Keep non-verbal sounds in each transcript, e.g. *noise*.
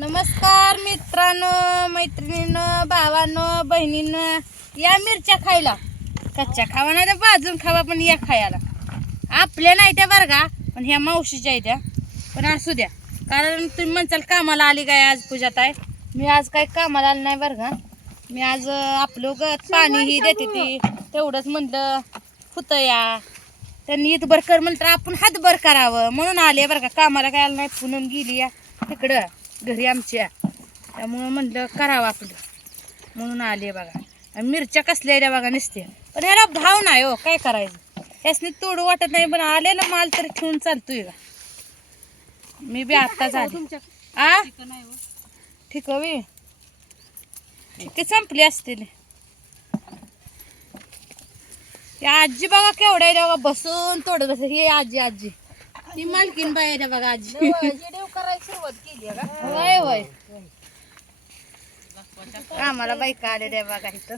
नमस्कार मित्रांनो मैत्रिणींनो भावांनो बहिणींनो या मिरच्या खायला. कच्च्या खावा नाही तर भाजून खावा पण या खायला. आपल्या नाही त्या बरं का पण ह्या मावशीच्या आहेत त्या. पण असू द्या. कारण तुम्ही म्हणचाल कामाला आली काय आज पूजात आहे. मी आज काही कामाला आली नाही बरं का. मी आज आपलं ग पाणी ही देते ती. तेवढंच म्हणलं होतं या त्यांनी इथभर कर म्हणलं तर आपण हातभर करावं. म्हणून आले बरं का. कामाला काय आलं नाही पुनम गेली या. तिकडं घरी आमच्या. त्यामुळं म्हणलं करावं आपलं. म्हणून आले बघा. आणि मिरच्या कसल्या आहेत बघा नसते पण ह्याला भाव नाही हो काय करायचं? यासनी तोडू वाटत नाही पण आलेला माल तर ठेवून चालतोय का मी बी आत्ताच आले आ? ठीक आहे ठीक संपली असतील? या आजी बघा केवढ्या बसून तोडत बस ही आजी आजी. ही मालकीन आहे बघा आजी. सुरुवात केली आहे का? होय होय. आम्हाला बायका आले द्या बघा इथं.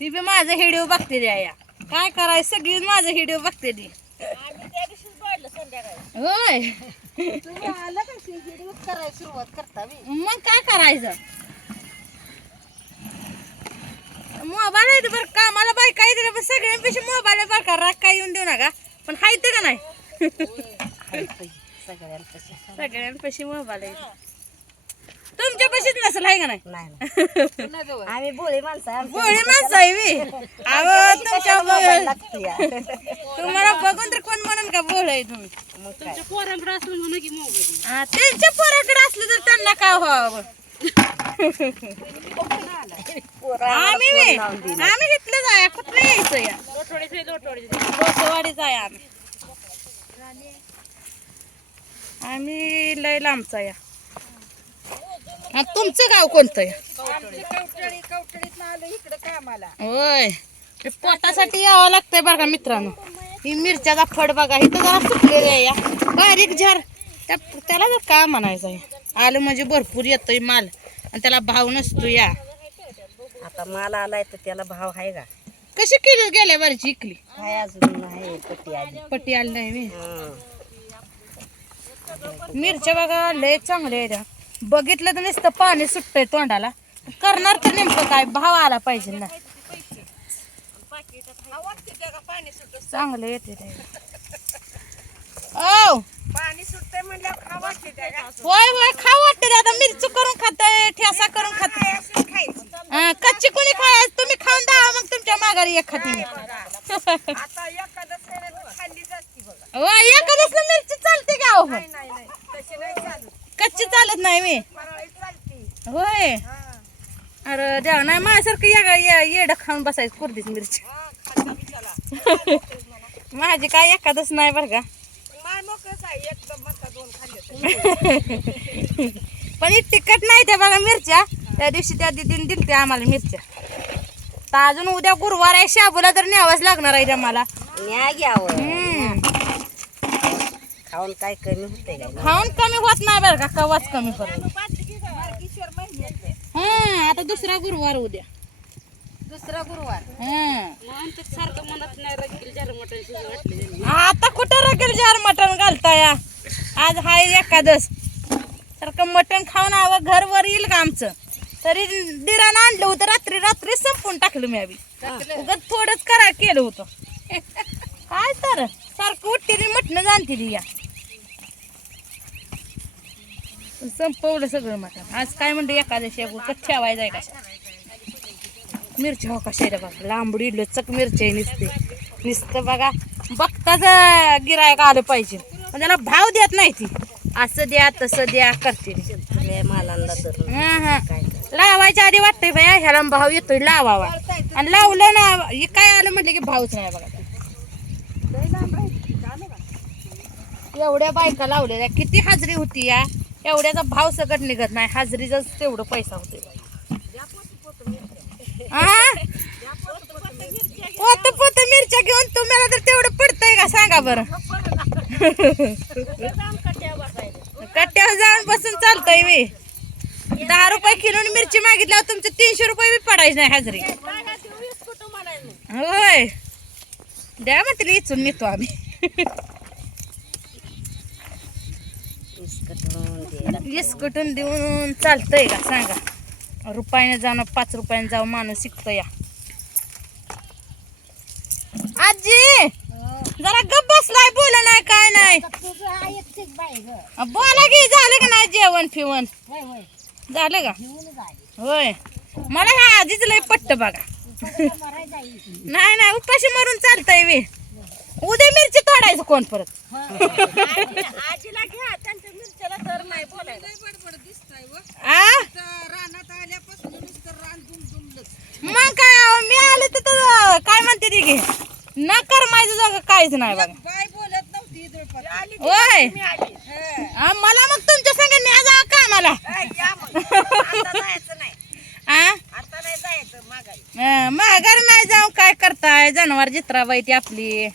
ती बी माझं हिडिओ बघते द्या या. काय करायचं? सगळी माझं हिडिओ बघते ती. आम्ही त्या दिवशीच पाहिलं संध्याकाळी. होय. तुम्ही आलं का व्हिडिओ करायला सुरुवात करता मी मग काय करायचं? मोबाईल आहे बरं कामाला बायका येते पण सगळ्यांपेक्षा मोबाईल बरं का? राग काय येऊन देऊ नका. पण हायते का नाही? सगळ्यांपाशी सगळ्यांपाशी मोबाईल आहे. तुमच्या पशीच नसेल आहे का नाही? नाही *laughs* आम्ही बोळे माणसं आहे. आमच्या गोळी माणसं आहे मी. अहो तुमच्या कशाला मोबाईल बघ- लागतो या? *laughs* तुम्हाला बघून तर कोण म्हणून का बोल आहे तुम्ही? मग काय? हा, त्यांच्या पोराकडे असलं तर त्यांना काय व्हावं? पोरं आम्ही आम्हाला बी फोन लावून दिले. आम्ही घेतलं जाया कुठलं यायचं या? लोटवाडी जाया आम्ही. आम्ही लय लांबचा या हा, तुमचं गाव कोणतं? होय. ते पोटासाठी यावं लागतंय बघा का मित्रांनो. ही मिरच्याचा फड बघा इथं जरा सुकलेलं आहे या. बारीक झार त्या त्याला जर काय म्हणायचं आहे? आलं म्हणजे भरपूर येतोय माल. आणि त्याला भाव नसतो या. आता माल आलाय तर त्याला भाव आहे का? कशी किलो गेल्या बारीची इकली? हाय अजून नाही पट्टी आली. पट्टी आली नाही मी हं. मिरच्या बघा लय चांगल्या आहेत. बघितलं तर नुसतं पाणी सुटतंय तोंडाला. करणार तर नेमकं काय? भाव आला पाहिजे ना. चांगले येते ओ? होय होय खा वाटते आता मिरची करून खाताय ठेसा करून खाताय. हा, कच्ची कोणी खायच? तुम्ही खाऊन द्या मग तुमच्या माघारी एक खाती एखादं होय एखादच हो कच्ची चालत नाही मी. होय. हा. अरे देवा नाही माझ्यासारखं या ये- येडं खाऊन बसायचं कुर्दीच मिरची. *laughs* माझी काय एखादच नाही बरं का. माय मोकळंच आहे एकदम म्हणता दोन खाल्ले *laughs* पण ही तिखट नाही त्या बघा मिरच्या. त्या दिवशी त्या दिदीने दिल त्या आम्हाला मिरच्या. तर अजून उद्या गुरुवार आहे शाबूला तर न्यावंच लागणार आहे आम्हाला न्या घ्यावं. खाऊन काय कमी होते खाऊन कमी होत नाही बरं का कवाच कमी महिन्यात हा आता दुसरा गुरुवार उद्या. दुसरा गुरुवार. हं. आता कुठं रगेल जार मटण घालताय आज हाय एकादस. सारखं मटण खाऊन हवं घर वर येईल का आमचं? तरी दिरानं आणलं होतं रात्री रात्री संपून टाकलं मी आम्ही. उगाच थोडंच करा केलं होतं. *laughs* काय तर सारखं उठते मटण जाणते या. संपवलं सगळं मटण आज काय म्हणते एकादशी कच्छ ठेवायचं आहे कशा मिरची हो कशा आहे बघा लांबडी लचक मिरची आहे नुसते. नुसतं बघा बघताच गिरायक आलं पाहिजे. पण त्याला भाव देत नाही ती. असं द्या तसं द्या करते हं, हं. लावायच्या आधी वाटतंय बाया ह्याला भाव येतोय लावावा. आणि लावलं ना हे काय आलं म्हटलं की भावच नाही बघा. एवढ्या बायका लावलेल्या किती हाजरी होती या. एवढ्याचा भाव सकट निघत नाही. हाजरीचाच तेवढं पैसा होतोय. पोत पोत मिरच्या घेऊन तुम्हाला तर तेवढं पडतंय का? सांगा बरं. कट्ट्यावर जाऊन बसून चालतंय मी. दहा रुपये किलो मिरची मागितल्यावर तुमचे तीनशे रुपये बी पडायचे नाही हाजरी. होय. द्या मग तिला इचून नेतो आम्ही. इसकटून देऊन चालतंय का? सांगा. रुपयाने जाणं पाच रुपयाने जाऊ माणूस शिकतो या. आजी! जरा गप बसलाय बोला नाही काय नाही. बोला की झालं का नाही जेवण फिवण? झालं का? होय. मला ह्या आजीच लय पट्ट बघा. नाही नाही उपाशी मरून चालतंय वे उद्या मिरची तोडायचं कोण परत? आजीला घ्या तर नाही बोलायला. मग काय अहो, मी आले तर काय म्हणते ती की न करमायचं जागा काहीच नाही बघा. बाय बोलत नव्हती इथं आली होय. मी आली. आ, मला मग तुमच्या संग न्या जा कामाला हाय, या मग. आता जायचं नाही. आ? आता नाही जायचं माघारी. अं, माघार नाही जाऊ. काय करताय? जनावर जित्राबाई ती आपली.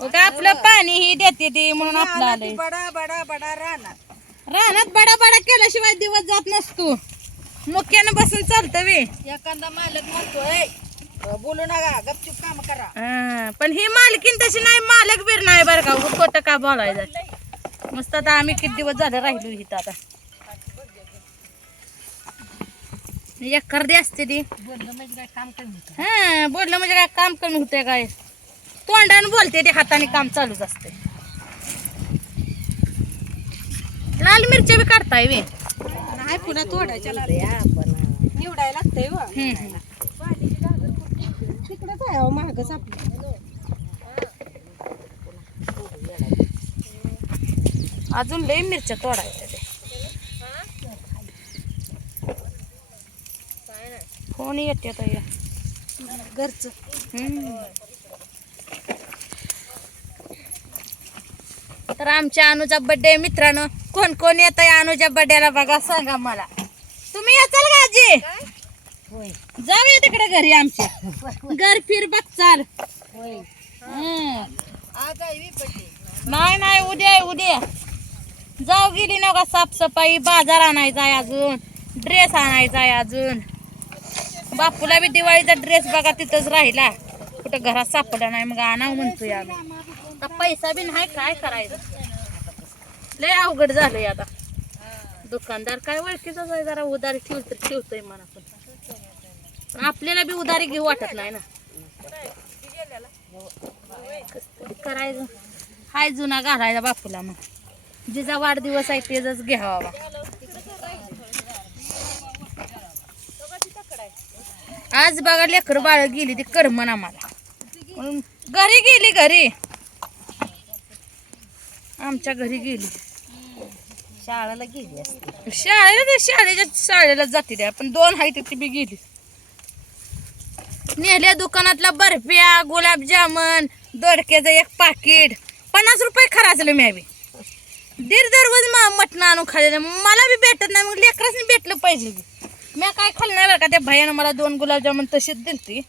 उगा आपलं पाणी ही देते ती म्हणून आपलं आलंय. बडा बडा बडा रानात. रानात बडा बडा केल्याशिवाय दिवस जात नसतो. मुख्यानं बसून चालतं वे एखादा मालक म्हणतोय बोलू नका गपचूप काम करा. हा, पण ही मालकीन तशी नाही मालक बीर नाही बरं का उगाच खोटं का बोलायचं? मस्त आता आम्ही किती दिवस झाले राहिलो इथं आता. एक कर्दी असते ती. बोललं म्हणजे काय काम कमी हा बोललं म्हणजे काय काम कमी होतंय काय? तोंडानं बोलते ते हाताने काम चालूच असते लाल मिरच्या बी काढताय वे नाही पुन्हा तोडायच्या निवडायला लागतंय व. तिकडंच आहे महागच आपलं. अजून लय मिरच्या तोडायच्या ते फोन येते आता या घरचं. तर आमच्या अनुजा बर्थडे मित्रांनो. कोण कोण येत आहे अनुजा बर्थडेला बघा सांगा मला. तुम्ही येचाल का आजी? होय. जाऊया तिकडे घरी आमच्या. घर फिर बघ चाल. नाही नाही उद्या आहे उद्या. जाऊ गेली ना का साफसफाई बाजार आणायचा आहे अजून. ड्रेस आणायचा आहे अजून. बापूला बी दिवाळीचा ड्रेस बघा तिथंच राहिला. कुठं घरात सापडला नाही मग आणावं म्हणतोय आम्ही. आता पैसा बी नाही काय करायचं? लय अवघड झालंय आता. दुकानदार काय ओळखीचाच आहे जरा उधारी ठेवतो ठेवतोय म्हणा पण. आपल्याला बी उधारी घेऊ वाटत नाही ना. करायचं हाय जुना घालायला बापूला मग. जिचा वाढदिवस आहे तेच घ्यावा. आज बघा लेकर बाळ गेली ती करमन आम्हाला. म्हणून घरी गेली घरी. आमच्या घरी गेली. शाळेला गेली असते. शाळेला ते शाळेच्या शाळेला जाते त्या पण दोन आहे ती बी गेली. नेल्या दुकानातला बर्फ्या गुलाबजामन दोडक्याचं एक पाकिट. पन्नास रुपये खराचलं मी बी. दीड दररोज म मटण आणून खाल्लेलं. मला बी भेटत नाही मग लेकरासनी भेटलं पाहिजे की मी काय खाल्लं नाही बरं का त्या भैयानं मला दोन गुलाबजामुन तशीच दिलती.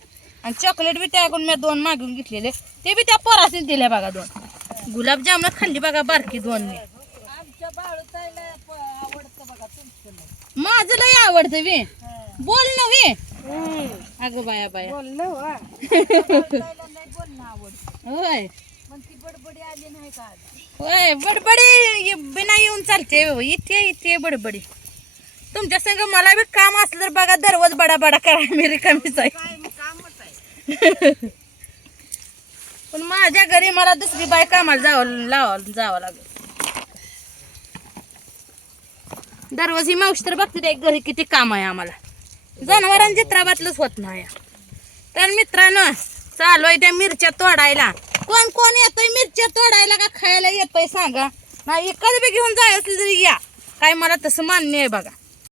आणि चॉकलेट बी त्याकडून मी दोन मागून घेतलेले. ते बी त्या पोरासनी दिल्या बघा दोन. गुलाबजामुन खाल्ली बघा बारकी दोन मी माझं लय आवडतं वे. बोल ना वे. अगं बाया बाया. वा नाही बोलणं आवडतं होय पण ती बडबडी आली नाही का आज होय बडबडी बिना येऊन चालते हो. इथे इथे बडबडी. तुमच्या संग मला बी काम असलं तर बघा दररोज बडा बडा करा मी रिकामीच आहे. पण माझ्या घरी मला दुसरी बाय कामाला जावं लावावं जावं लागेल. दरवाजी ही मावशी तर बघते त्या घरी किती काम आहे आम्हाला. जनावरांच्या त्राबातलंच होत नाही. तर मित्रांनो चालू आहे त्या मिरच्या तोडायला. कोण कोण येतोय मिरच्या तोडायला का खायला येतोय सांगा. नाही एखादं बी घेऊन जायचं असली तरी या. काय मला तसं मान्य आहे बघा.